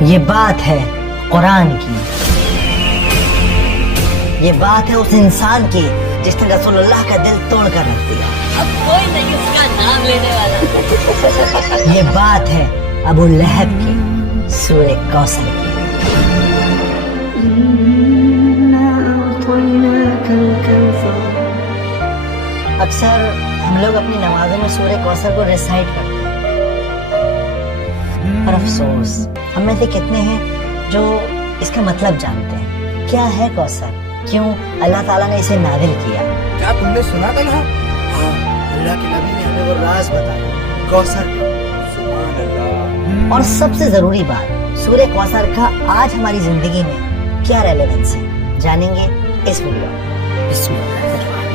یہ بات ہے قرآن کی، یہ بات ہے اس انسان کی جس نے رسول اللہ کا دل توڑ کر رکھ دیا۔ اب کوئی نہیں اس کا نام لینے والا۔ یہ بات ہے ابو لہب کی، سورہ کوثر کی۔ اکثر ہم لوگ اپنی نمازوں میں سورہ کوثر کو ریسائٹ کرتے ہیں، پر افسوس ہم میں سے کتنے ہیں جو اس کا مطلب جانتے ہیں؟ کیا ہے کوثر؟ کیوں اللہ تعالیٰ نے اسے نازل کیا؟ کیا تم نے سنا تھا نا؟ ہاں، اللہ کے نبی نے ہمیں وہ راز بتایا، کوثر کا۔ سبحان اللہ۔ اور سب سے ضروری بات، سورہ کوثر کا آج ہماری زندگی میں کیا ریلیونس ہے، جانیں گے اس ویڈیو میں۔ بسم اللہ الرحمن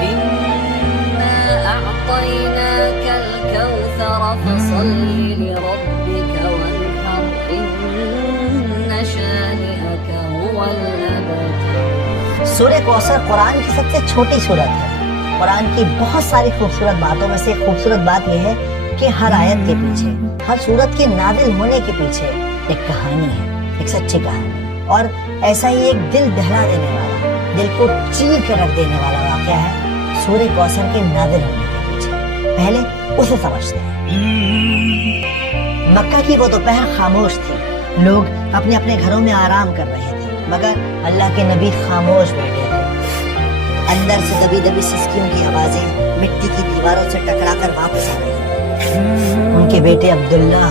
إنا أعطيناك الكوثر فصل لربك وانحر إن شانئك هو الأبتر۔ سورہ کوثر قرآن کی سب سے چھوٹی سورت ہے۔ قرآن کی بہت ساری خوبصورت باتوں میں سے ایک خوبصورت بات یہ ہے کہ ہر آیت کے پیچھے، ہر سورت کے نازل ہونے کے پیچھے ایک کہانی ہے، ایک سچی کہانی، اور ایسا ہی ایک دل دہلا دینے والا، دل کو چیر کر رکھ دینے والا واقعہ ہے سورہ کوثر کے نازل ہونے کے پیچھے۔ پہلے اسے سمجھتے ہیں۔ مکہ کی وہ دوپہر خاموش تھی، لوگ اپنے اپنے گھروں میں آرام کر رہے تھے، مگر اللہ کے نبی خاموش بیٹھے تھے۔ اندر سے دبی دبی سسکیوں کی آوازیں مٹی کی دیواروں سے ٹکرا کر واپس آ رہی تھیں۔ ان کے بیٹے عبداللہ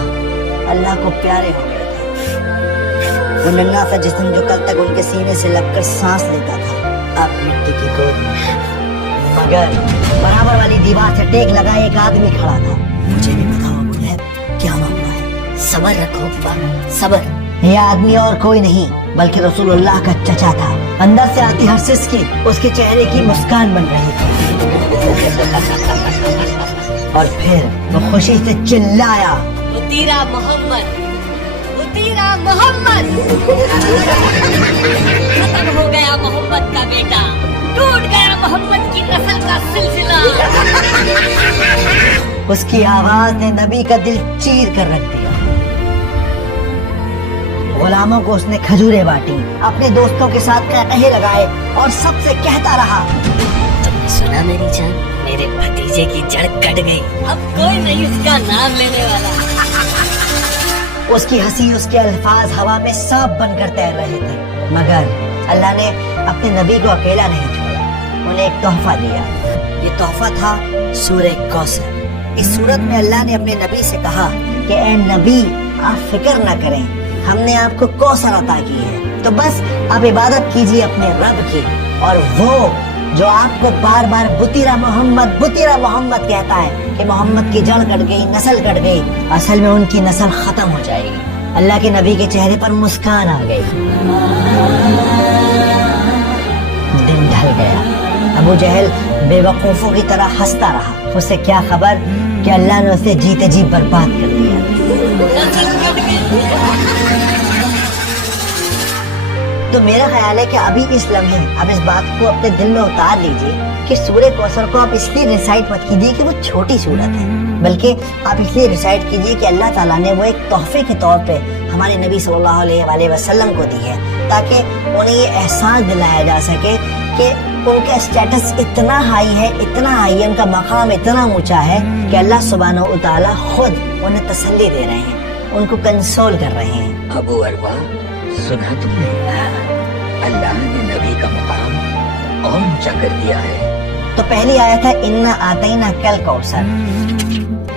اللہ کو پیارے ہو گئے تھے۔ وہ ننھا سا جسم جو کل تک ان کے سینے سے لگ کر سانس لیتا تھا، اب مٹی کی گود میں۔ مگر برابر والی دیوار سے ٹیک لگائے ایک آدمی کھڑا تھا۔ مجھے بھی بتاؤ ابو لہب، کیا معاملہ ہے؟ صبر رکھو صبر۔ یہ آدمی اور کوئی نہیں بلکہ رسول اللہ کا چچا تھا۔ اندر سے آتی ہر سسکی اس کے چہرے کی مسکان بن رہی تھی۔ اور پھر وہ خوشی سے چلایا، مطیرہ محمد، مطیرہ محمد۔ ختم ہو گیا محمد کا بیٹا، ٹوٹ گیا محمد کی نسل کا سلسلہ۔ اس کی آواز نے نبی کا دل چیر کر رکھ دیا۔ غلاموں کو اس نے کھجوریں بانٹی، اپنے دوستوں کے ساتھ قہقہے لگائے اور سب سے کہتا رہا، تم نے سنا میری جان، میرے بھتیجے کی جڑ کٹ گئی، اب کوئی نہیں اس کا نام لینے والا۔ اس کی ہنسی، اس کے الفاظ ہوا میں سانپ بن کر تیر رہے تھے، مگر اللہ نے اپنے نبی کو اکیلا نہیں چھوڑا، انہیں ایک تحفہ دیا۔ یہ تحفہ تھا سورہ کوثر۔ اس صورت میں اللہ نے اپنے نبی سے کہا کہ اے نبی، آپ فکر نہ کریں، ہم نے آپ کو کوثر عطا کی ہے، تو بس آپ عبادت کیجیے اپنے رب کی، اور وہ جو آپ کو بار بار بطیرہ محمد کہتا ہے کہ محمد کی جڑ کٹ گئی، نسل کٹ گئی، اصل میں ان کی نسل ختم ہو جائے گی۔ اللہ کے نبی کے چہرے پر مسکان آ گئی، دن ڈھل گیا۔ ابو جہل بے وقوفوں کی طرح ہنستا رہا، اسے کیا خبر کہ اللہ نے اسے جیتے جی برباد کر دیا۔ تو میرا خیال ہے کہ ابھی اس لمحے اب اس بات کو اپنے دل میں اتار لیجئے کہ سورہ کوثر کو آپ اس لیے ریسائٹ مت کیجیے کہ وہ چھوٹی سورت ہے، بلکہ آپ اس لیے ریسائٹ کیجیے کہ اللہ تعالیٰ نے وہ ایک تحفے کے طور پہ ہمارے نبی صلی اللہ علیہ وآلہ وسلم کو دی ہے، تاکہ انہیں یہ احساس دلایا جا سکے کہ ان کا اسٹیٹس اتنا ہائی ہے، ان کا مقام اتنا اونچا ہے کہ اللہ سبحانہ و تعالیٰ خود انہیں تسلی دے رہے ہیں، ان کو کنسول کر رہے ہیں۔ ابو اروا، سنا تم نے؟ اللہ نے نبی کا مقام اور اونچا کر دیا ہے۔ تو پہلی آیت ہے انا آتینا کل کوثر۔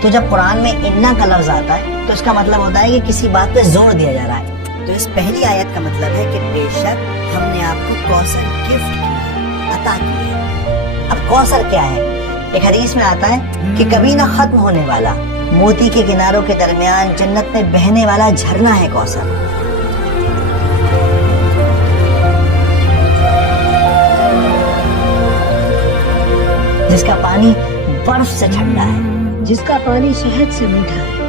تو جب قرآن میں انا کا لفظ آتا ہے تو اس کا مطلب ہوتا ہے کہ کسی بات پہ زور دیا جا رہا ہے۔ تو اس پہلی آیت کا مطلب ہے کہ بے شک ہم نے آپ کو کوثر گفٹ کی ہے، عطا کی ہے۔ اب کوثر کیا ہے؟ ایک حدیث میں آتا ہے کہ کبھی نہ ختم ہونے والا، موتی کے کناروں کے درمیان جنت میں بہنے والا جھرنا ہے کوثر۔ جس کا پانی برف سے ٹھنڈا ہے، جس کا پانی شہد سے میٹھا ہے،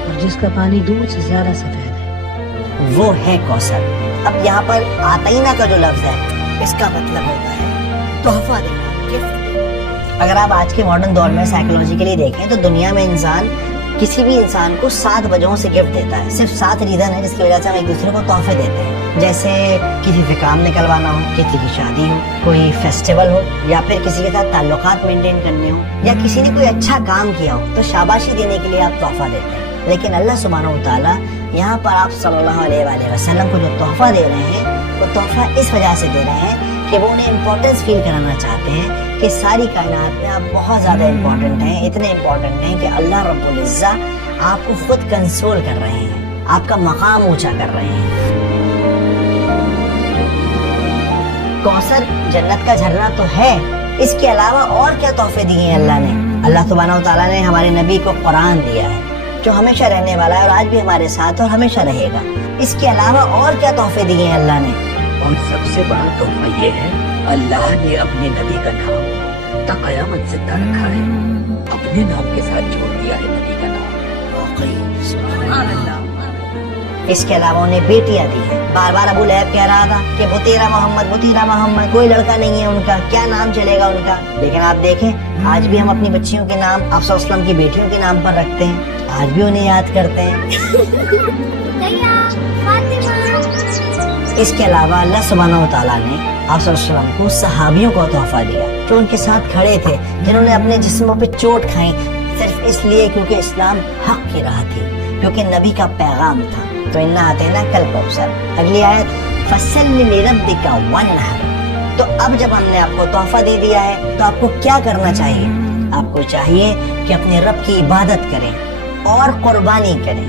اور جس کا پانی دودھ سے زیادہ سفید ہے، وہ ہے کوثر۔ اب یہاں پر آتینا کا جو لفظ ہے اس کا مطلب ہوتا ہے تحفہ دینا، گفٹ دینا۔ اگر آپ آج کے ماڈرن دور میں سائیکولوجیکلی دیکھیں تو دنیا میں انسان किसी भी इंसान को 7 वजहों से गिफ्ट देता है। सिर्फ 7 रीजन है जिसकी वजह से हम एक दूसरे को तोहफे देते हैं। जैसे किसी से काम निकलवाना हो, किसी की शादी हो, कोई फेस्टिवल हो, या फिर किसी के साथ ताल्लुकात मेंटेन करने हो, या किसी ने कोई अच्छा काम किया हो तो शाबाशी देने के लिए आप तोहफा देते हैं। लेकिन अल्लाह सुब्हानहू व तआला यहाँ पर आप सल्लल्लाहु अलैहि वसल्लम को जो तोहफा दे रहे हैं वो तोहफा इस वजह से दे रहे हैं कि वो उन्हें इम्पोर्टेंस फील कराना चाहते हैं कि सारी कायनात में आप बहुत ज़्यादा इम्पोर्टेंट हैं, इतने इम्पोर्टेंट हैं कि अल्लाह रब्बुल इज़्ज़ा आपको खुद कंसोल कर रहे हैं, आपका मकाम ऊंचा कर रहे हैं। कौसर जन्नत का झरना तो है, इसके अलावा और क्या तोहफे दिए हैं अल्लाह ने? अल्लाह सुब्हानहू व तआला ने हमारे नबी को कुरान दिया है जो हमेशा रहने वाला है और आज भी हमारे साथ और हमेशा रहेगा। इसके अलावा और क्या तोहफे दिए हैं अल्लाह ने? और सबसे बड़ा तोहफा ये है, अल्लाह ने अपने नबी का नाम ता क़यामत जिंदा रखा है, अपने नाम के साथ जोड़ दिया है नबी का नाम। इसके अलावा उन्हें बेटियां दी हैं। बार बार अबू लहब कह रहा था कि बुतीरा मोहम्मद, कोई लड़का नहीं है उनका, क्या नाम चलेगा उनका। लेकिन आप देखें आज भी हम अपनी बच्चियों के नाम आप सल्लल्लाहु अलैहि वसल्लम की बेटियों के नाम पर रखते हैं, आज भी उन्हें याद करते हैं। इसके अलावा अल्लाह सुब्हानहू व तआला ने आप सल्लल्लाहु अलैहि वसल्लम को सहाबियों को तोहफा दिया जो उनके साथ खड़े थे, जिन्होंने अपने जिस्मों पे चोट खाई सिर्फ इसलिए क्योंकि इस्लाम हक की राह थी, क्योंकि नबी का पैगाम था। तो इन्ना आतेना कल कौसर। अगली आयत फसल्लि लिरब्बिका वन्हर। तो अब जब हमने आपको तोहफा दे दिया है तो आपको क्या करना चाहिए? आपको चाहिए कि अपने रब की इबादत करें और कुर्बानी करें।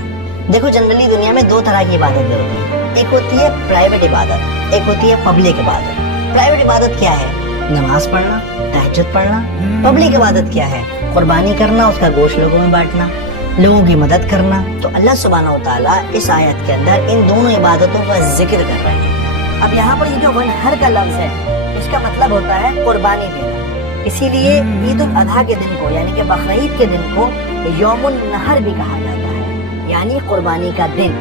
देखो जनरली दुनिया में 2 तरह की इबादत होती है, एक होती है प्राइवेट इबादत, एक होती है पब्लिक इबादत। प्राइवेट इबादत क्या है? नमाज पढ़ना, तहज्जुद पढ़ना। पब्लिक इबादत क्या है? कुर्बानी करना, उसका गोश्त लोगों में बांटना, लोगों की मदद करना। तो अल्लाह सुब्हानहू व तआला इस आयत के अंदर इन दोनों इबादतों का जिक्र कर रहे हैं। अब यहाँ पर ये जो वन्हर का लफ्ज है इसका मतलब होता है कुर्बानी देना। इसीलिए ईद उल अधा के दिन को यानी कि बकरीद के दिन को यौमुन नहर भी कहा जाता है, यानी कुर्बानी का दिन।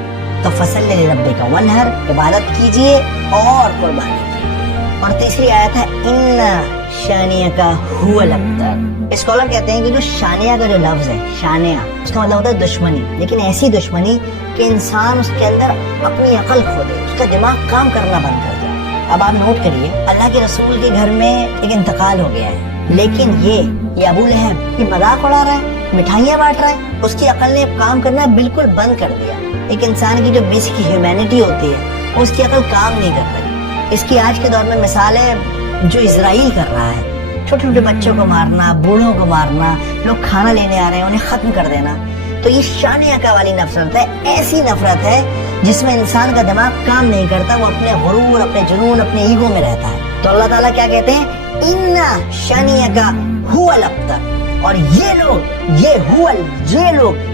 तो फसल्लि लिरब्बिका वन्हर, इबादत कीजिए और कुर्बानी कीजिए। और तीसरी आयत है इन्ना शानियका हुवल अब्तर। स्कॉलर कहते हैं कि जो शानिया का जो लफ्ज है, शानिया उसका मतलब होता है दुश्मनी, लेकिन ऐसी दुश्मनी कि इंसान उसके अंदर अपनी अकल खो दे, उसका दिमाग काम करना बंद कर जाए। अब आप नोट करिए, अल्लाह के रसूल के घर में एक इंतकाल हो गया है, लेकिन ये अबू लहब ये मजाक उड़ा रहा है, मिठाइयाँ बांट रहा है, उसकी अकल ने काम करना बिल्कुल बंद कर दिया। एक इंसान की जो बेसिक ह्यूमैनिटी होती है उसकी अकल काम नहीं कर रही। इसकी आज के दौर में मिसाल है जो इजराइल कर रहा है, छोटे छोटे बच्चों को मारना, बूढ़ों को मारना, लोग खाना लेने आ रहे हैं उन्हें खत्म कर देना। तो ये शानिया वाली नफरत है, ऐसी नफरत है जिसमें इंसान का दिमाग काम नहीं करता, वो अपने गुरूर, अपने जुनून, अपने ईगो में रहता है। तो अल्लाह ताला क्या कहते हैं? इन्ना शानिया हुवल अब्तर। और ये लोग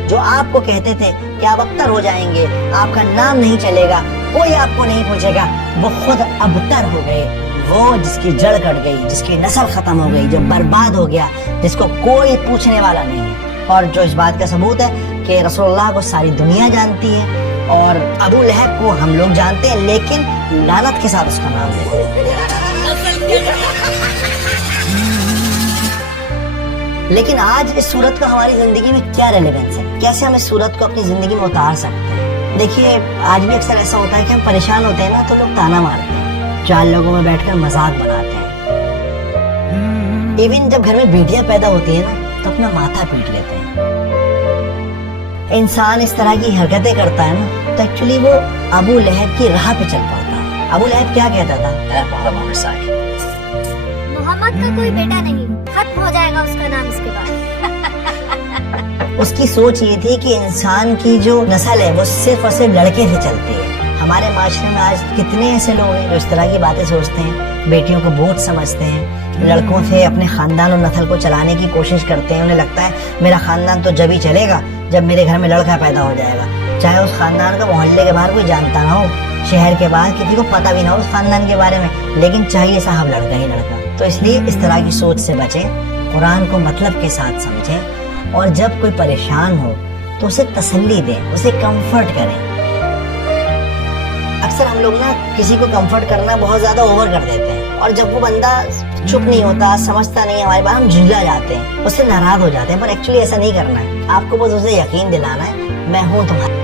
जो आपको कहते थे कि आप अब्तर हो जाएंगे, आपका नाम नहीं चलेगा, कोई आपको नहीं पूछेगा, वो खुद अब्तर हो गए। वो जिसकी जड़ कट गई, जिसकी नस्ल खत्म हो गई, जो बर्बाद हो गया, जिसको कोई पूछने वाला नहीं है। और जो इस बात का सबूत है कि रसूलुल्लाह को सारी दुनिया जानती है और अबू लहब को हम लोग जानते हैं, लेकिन लानत के साथ उसका नाम है। लेकिन आज इस सूरत का हमारी जिंदगी में क्या रेलेवेंस है? कैसे हम इस सूरत को अपनी जिंदगी में उतार सकते हैं? देखिए आज भी अक्सर ऐसा होता है कि हम परेशान होते हैं ना तो लोग ताना मारते हैं, 4 लोगों में बैठकर मजाक बनाते हैं। इवन जब घर में बेटियां पैदा होती है ना तो अपना माथा पीट लेते हैं। इंसान इस तरह की हरकतें करता है ना तो एक्चुअली वो अबू लहब की राह पे चल पड़ता है। अबू लहब क्या कहता था? मोहम्मद का कोई बेटा नहीं, खत्म हो जाएगा उसका नाम इसके बाद। उसकी सोच ये थी कि इंसान की जो नस्ल है वो सिर्फ और सिर्फ लड़के से चलती है। हमारे माशरे में आज कितने ऐसे लोग हैं जो इस तरह की बातें सोचते हैं, बेटियों को बोझ समझते हैं, लड़कों से अपने खानदान और नस्ल को चलाने की कोशिश करते हैं। उन्हें लगता है मेरा खानदान तो जब ही चलेगा जब मेरे घर में लड़का पैदा हो जाएगा, चाहे उस खानदान का मोहल्ले के बाहर कोई जानता ना हो, शहर के बाहर किसी को पता भी ना हो उस खानदान के बारे में, लेकिन चाहिए साहब लड़का ही लड़का। तो इसलिए इस तरह की सोच से बचें, कुरान को मतलब के साथ समझें और जब कोई परेशान हो तो उसे तसल्ली दें, उसे कंफर्ट करें। अक्सर हम लोग ना किसी को कंफर्ट करना बहुत ज्यादा ओवर कर देते हैं, और जब वो बंदा चुप नहीं होता, समझता नहीं है हमारी बात, हम झुला जाते हैं, उससे नाराज हो जाते हैं। पर एक्चुअली ऐसा नहीं करना है, आपको बस उसे यकीन दिलाना है मैं हूँ तुम्हारा।